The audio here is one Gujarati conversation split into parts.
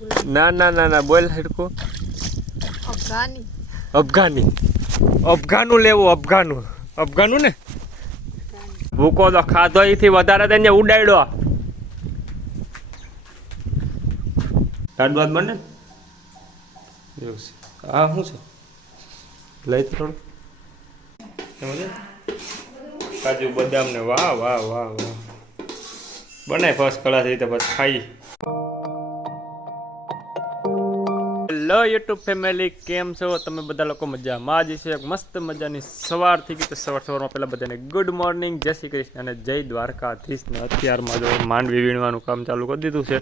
ના ના ના ના બોલ હડકો. અફઘાની અફઘાનું લેવું અફઘાનું અફઘાનું ને ભૂકો તો ખાધો એથી વધારે તેને ઉડાડ્યો. કાઢવાત બને એવું છે. હા શું છે લઈ તો થોડું કાજુ બદામ ને વાહ વાહ વાહ વાહ બનાય ફર્સ્ટ ક્લાસ રીતે પછી ખાઈ. હેલો યુટ્યુબ ફેમિલી, કેમ છો તમે બધા લોકો? મજામાં જ છે. મસ્ત મજાની સવાર થઈ ગઈ તો સવારમાં પહેલાં બધાને ગુડ મોર્નિંગ, જય શ્રી કૃષ્ણ અને જય દ્વારકાધીશ. ને અત્યારમાં જો માંડવી વીણવાનું કામ ચાલુ કરી દીધું છે.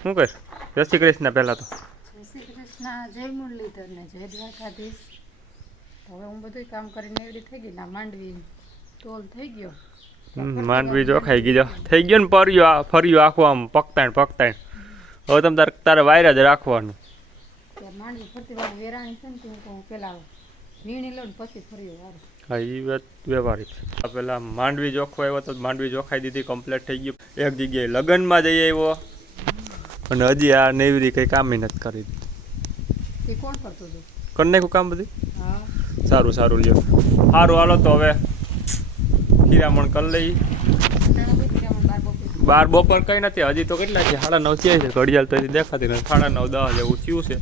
શું કર? જય શ્રી કૃષ્ણ પહેલાં તો. જય શ્રી કૃષ્ણ, જય મુરલીધર ને જય દ્વારકાધીશ. હવે હું બધું કામ કરીને એવડી થઈ ગઈ ના માંડવી તોલ થઈ ગયો. માંડવી જો ખાઈ ગઈ થઈ ગયો ને ફર્યું આખું આમ પકતાણ હવે તમે તારે વાયર જ રાખવાનું. માંડવી ફરતી વાર વેરાણી છે ને હું પેલા વીણી લઉં પછી ફર્યું વાર. હા એ વાત વ્યવહારિક છે. પેલા માંડવી જોખો આવ્યો તો માંડવી જોખાઈ દીધી, કમ્પ્લીટ થઈ ગયું. એક જગ્યાએ લગ્નમાં જઈ આવ્યો અને હજી આ નેવરી કંઈ કામ નથી કરી દીધું. એ કોણ કરતું હતું? કરી નાખ્યું કામ બધું. હા સારું સારું લ્યો. સારું હાલો તો હવે હીરામણ કરી લઈ. બાર બપોર કઈ નથી હજી તો કેટલા છે? 9:30 થયા છે. ઘડિયાળ તો દેખાતી નથી. 9:30 10 જેવું થયું છે.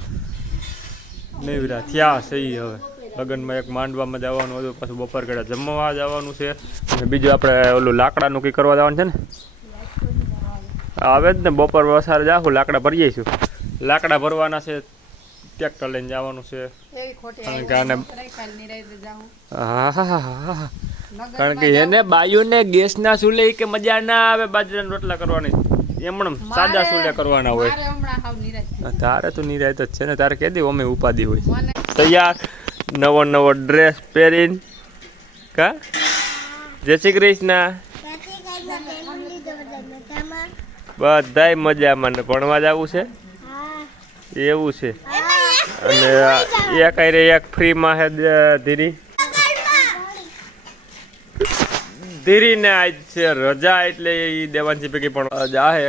નેવરા થયા છે. હવે લગ્નમાં એક માંડવામાં જવાનું હતું, પાછું બપોર ઘડા જમવા જવાનું છે અને બીજું આપણે ઓલું લાકડાનું કંઈ કરવા જવાનું છે ને. આવે જ ને બપોર વસારે જાઉં લાકડા ભરી જઈશું. લાકડા ભરવાના છે, ટ્રેક્ટર લઈને જવાનું છે. હા હા હા હા કારણ કે એને બાયુને ગેસના ચૂલે કે મજા ના આવે. બાજરાના રોટલા કરવાની એમણે સાદા ચૂલે કરવાના હોય. તારે તો નિરાયત જ છે ને. તારે કહી દે અમે ઉપાધિ હોય. તૈયાર નવો ડ્રેસ પહેરીને કા જય શ્રી કૃષ્ણ બધાય મજામાં ને ભણવા જવું છે એવું છે. અને એક આરે એક ફ્રીમાં છે ધીરીને આજ છે રજા એટલે એ દેવાંશી પૈકી પણ જાહે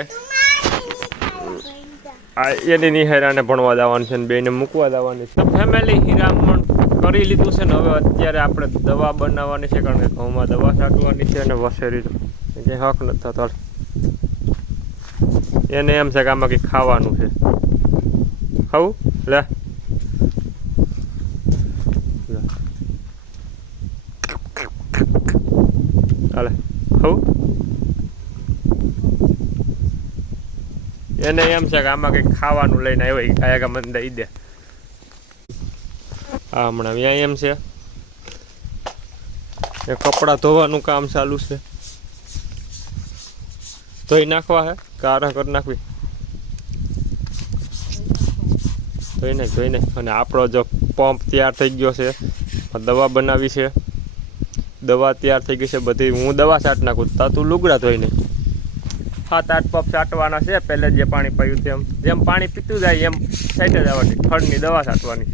એની નિહારાને ભણવા જવાનું છે ને બેને મૂકવા જવાની છે. ફેમિલી હીરામણ કરી લીધું છે ને હવે અત્યારે આપણે દવા બનાવવાની છે કારણ કે ઘઉંમાં દવા છાંટવાની છે અને વસેરી તો કંઈ હક નથી થતો. એને એમ છે કે આમાં કંઈક ખાવાનું છે. ખાવું લે હાલે ખાવું. એને એમ છે કે આમાં કંઈક ખાવાનું લઈને આવ્યો કાયા મને દઈ દે. હા હમણાં અહીંયા એમ છે એ કપડાં ધોવાનું કામ ચાલુ છે. ધોઈ નાખવા હે કારા કરી નાખવી ધોઈ નાખ. અને આપણો જો પંપ તૈયાર થઈ ગયો છે, દવા બનાવી છે, દવા તૈયાર થઈ ગઈ છે બધી. હું દવા છાંટ નાખું તું લુગડા ધોઈ નાખ. 7-8 પંપ છાંટવાના છે. પહેલે જે પાણી પાયું તેમ જેમ પાણી પીતું જાય એમ છાંટે જવાની. ખડની દવા છાંટવાની.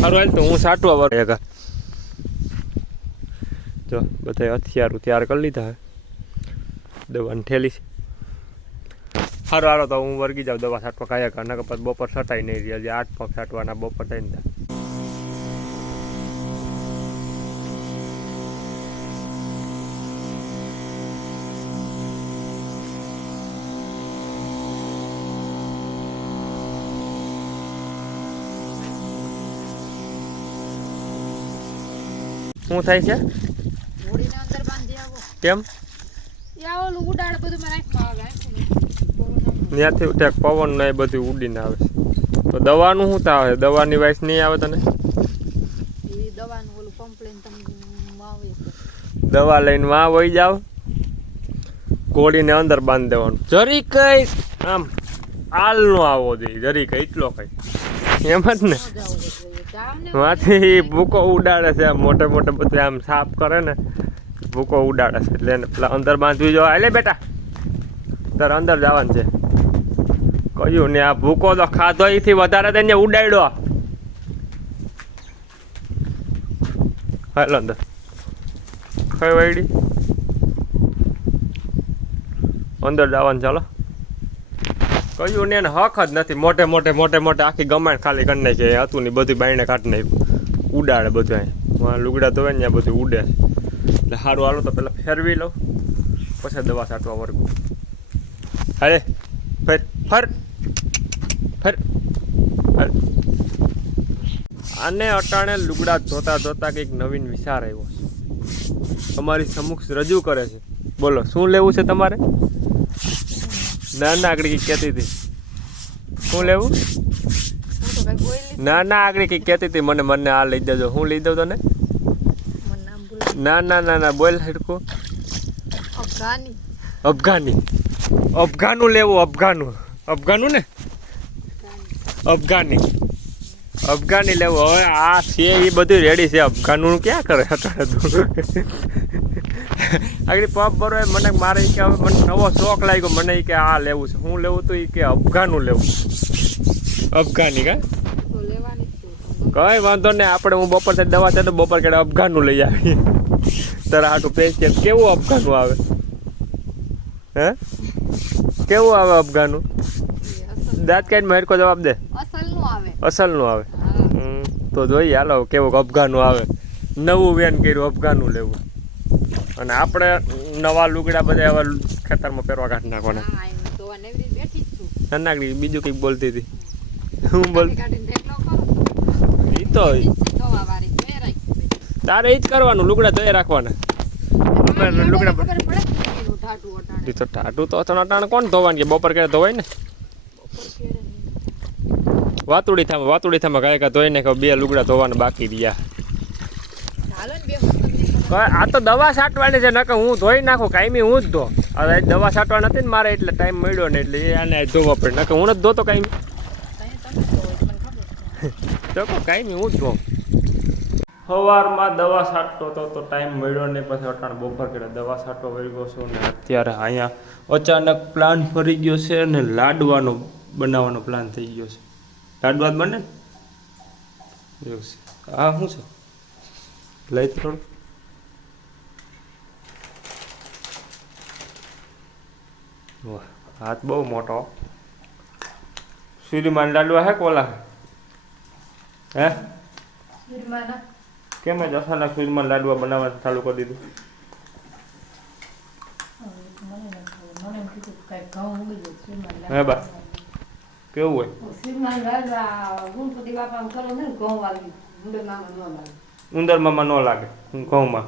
ખરું હાલ તો હું છાંટવા વળે જો બધા હથિયારો તૈયાર કરી લીધા હે. દવાની ઠેલી છે. સારું હાલો તો હું વર્ગી જાઉં દવા છાંટવા કાયા કર. નકર પછી બપોર છટાઈ નહીં રહ્યા. જે 8 પંપ છાંટવાના બપોર થઈને થાય. શું થાય છે? હોડીને અંદર બાંધી આવો. કેમ? ઓલું ઉડાડ બધું માં નાખવા આવે. ત્યાંથી ઉઠ્યા પવન ને એ બધું ઉડીને આવે છે. તો દવાનું શું થાય? દવાની વાઇસ નહીં આવે તને? એ દવાનું ઓલું પંપ લઈને તમે વાવે. દવા લઈને વાં વહી જાવ, ઘોડીને અંદર બાંધી દેવાનું. જરી કઈ આમ આલ નો આવવો જોઈએ. જરી કઈ એટલો કઈ એમ જ ને. માંથી ભૂકો ઉડાડે છે આમ મોટે બધું આમ સાફ કરે ને ભૂકો ઉડાડે છે એટલે એને પેલા અંદર બાંધવી જો. એટલે બેટા તારે અંદર જવાનું છે. કહ્યું ને આ ભૂકો તો ખાધો એથી વધારે તેને ઉડાડ્યો. હાલ અંદર કઈ વાયડી અંદર જવાનું. ચાલો કયું ને એને હક જ નથી. મોટે મોટે આખી ગમાણ ખાલી કરી નાખી. હતું ને બધું બાયણે કાઢી નાખ્યું. ઉડાડે બધું અહીં લુગડા ધોવે ને ત્યાં બધું ઉડે. એટલે સારું હાલો તો પેલા ફેરવી લઉં પછી દવા છાંટવા વર્ગું. અરે ફર ફર ફર ફર. આને અટાણે લુગડા ધોતા ધોતા કંઈક નવીન વિચાર આવ્યો છે. તમારી સમક્ષ રજૂ કરે છે. બોલો શું લેવું છે તમારે? ના આગળ કંઈક કહેતી હતી. શું લેવું? ના આગળ કંઈક કહેતી હતી મને આ લઈ દેજો. હું લઈ દઉં તને? ના બોલ હડકો. અફઘાનું લેવું. અફઘાનું ને અફઘાની લેવું. હવે આ છે એ બધું રેડી છે. અફઘાનું ક્યાં કરે અત્યારે તું? આગળ પપ ભરો મને મારે કે હવે મને નવો શોખ લાગ્યો. મને કે આ લેવું છે. હું લેવું તો એ કે અફઘાનું લેવું. અફઘાની કા કઈ વાંધો નહીં. આપણે હું બપોર સાથે દવા છે તો બપોર કે અફઘાનું લઈ આવીએ. તારા હાટું પેસ્ટ કેવું અફઘાનું આવે? હે કેવું આવે અફઘાનું? દાંત કાઢ મેરકો જવાબ દે. અસલનું આવે. તો જોઈએ હાલો કેવું અફઘાનું આવે. નવું વેન કર્યું અફઘાનું લેવું. અને આપણે નવા લુગડા બધા એવા ખેતરમાં પહેરવા કાઢી નાખવાના. નાનકડી બીજું કંઈક બોલતી હતી. હું બોલતી એ તો તારે એ જ કરવાનું. લુગડા ધોઈ રાખવાના. લુગડા તો ટાટું તો અટાણે કોણ ધોવાનું કે બપોર ક્યારે ધોવાય ને? વાતુડી થામાં કાંઈ ધોઈ નાખ્યો. 2 લુગડા ધોવાના બાકી રહ્યા. આ તો દવા છાંટવાની છે. નકર હું ધોઈ નાખું કાયમી. હું જ ધો. હવે દવા છાંટવા નથી ને મારે એટલે ટાઈમ મળ્યો ને એટલે આને ધોવા પડે. નકર હું જ ધોતો કાયમી. તો કાયમી હું જ ધોઉં. સવારમાં દવા છાંટતો હતો તો ટાઈમ મળ્યો ને પછી અટાણે બપોર કરે દવા છાંટવા વળી ગયો છું. ને અત્યારે અહીંયા અચાનક પ્લાન ફરી ગયો છે ને લાડવાનો બનાવવાનો પ્લાન થઈ ગયો છે. લાડવા જ બને ને એવું છે. હા શું છે લઈ થોડું. વાહ હાથ બહુ મોટો. સૂર્યમાન લાડવા હે કોલા હે? કેમ જ અચાનક સૂર્યમાન લાડવા બનાવવાનું ચાલુ કરી દીધું? હે બા કેવું હોય? ઉંદર મામા ન લાગે ઘઉંમાં.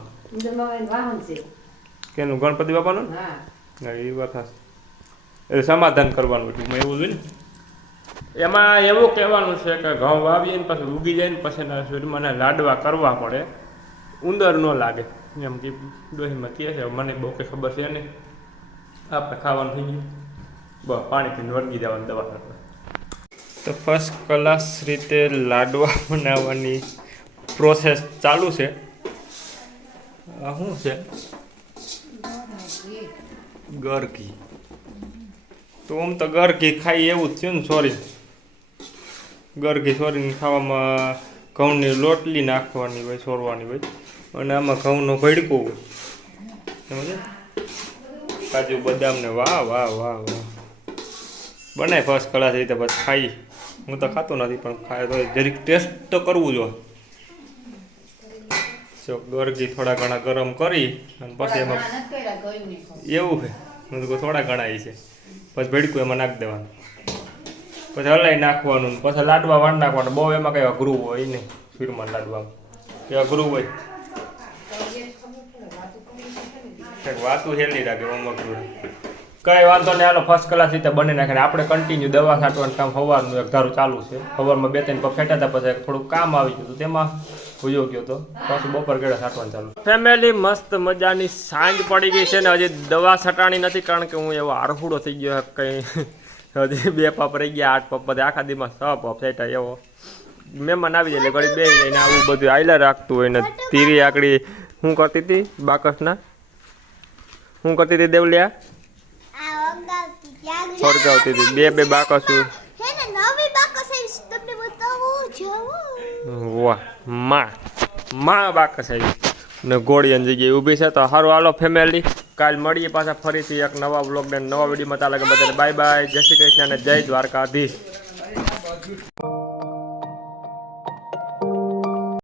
કેનું? ગણપતિ બાપાનું? એ વાત હશે. એટલે સમાધાન કરવાનું એટલું એવું જોઈએ ને. એમાં એવું કહેવાનું છે કે ઘઉં વાવીએ ને પછી ઉગી જાય ને પછી એના સૂર્યમાના લાડવા કરવા પડે. ઉંદર ન લાગે એમ કે દોહીમાં કહે છે. મને બહુ કંઈ ખબર છે નહીં. આપણે ખાવાનું થઈ ગયું બસ પાણી પીને વળગી જવાનું દવા કરવા. તો ફર્સ્ટ ક્લાસ રીતે લાડવા બનાવવાની પ્રોસેસ ચાલુ છે. શું છે? ગરઘી. તો આમ તો ગરઘી ખાઈ એવું જ થયું ને. સોરી ગરઘી સોરીને ખાવામાં ઘઉંની લોટલી નાખવાની હોય, સોરવાની હોય. અને આમાં ઘઉંનો ભડકો હોય. સમજે? કાજુ બદામ ને વાહ બનાય ફર્સ્ટ ક્લાસ રીતે પછી ખાઈ. હું તો ખાતો નથી પણ ખાય તો જરીક ટેસ્ટ તો કરવું જોઈએ. ગરઘી થોડા ઘણા ગરમ કરી અને પછી એમાં એવું છે હું તો થોડા ઘણા છે પછી ભેડકું એમાં નાખી દેવાનું. પછી હલાઈ નાખવાનું. પછી લાડવા વાળ નાખવાનું. બહુ એમાં કંઈ અઘરું હોય નહીં. સૂર્યમાન લાડવામાં કે અઘરું હોય વાતું હેલી રાખે એમ અઘરું. કઈ વાંધો નહીં હાલો ફર્સ્ટ ક્લાસ રીતે બની નાખે. આપણે કન્ટિન્યુ દવા છાંટવાનું કામ સવારનું એક ધારું ચાલુ છે. સવારમાં 2-3 પગ ફેંટા હતા પછી થોડુંક કામ આવી ગયું હતું તેમાં ભૂજો ગયો હતો. પાછું બપોર ગેડા છાંટવાનું ચાલુ. ફેમિલી મસ્ત મજાની સાંજ પડી ગઈ છે ને હજી દવા છટાણી નથી કારણ કે હું એવો આરહુડો થઈ ગયો. કંઈ હજી 2 પપ રહી ગયા. 8 પપ બધા આખા દીમાં 6 પપ છેટા એવો મહેમાન આવી જાય એટલે ઘડી બે લઈને આવું બધું આયલા રાખતું હોય ને. ધીરી આકડી શું કરતી હતી બાકસના? શું કરતી હતી દેવલિયા? ફરગાવતી હતી. 2 બાકસ. વાહ માં બાકસ આવી ને ગોળીની જગ્યાએ ઊભી છે. તો સારું હાલો ફેમિલી કાલ મળીએ પાછા ફરીથી એક નવા વ્લોગ ને નવા વિડીયોમાં. ત્યાં લગે બધાને બાય બાય, જય શ્રી કૃષ્ણ અને જય દ્વારકાધીશ.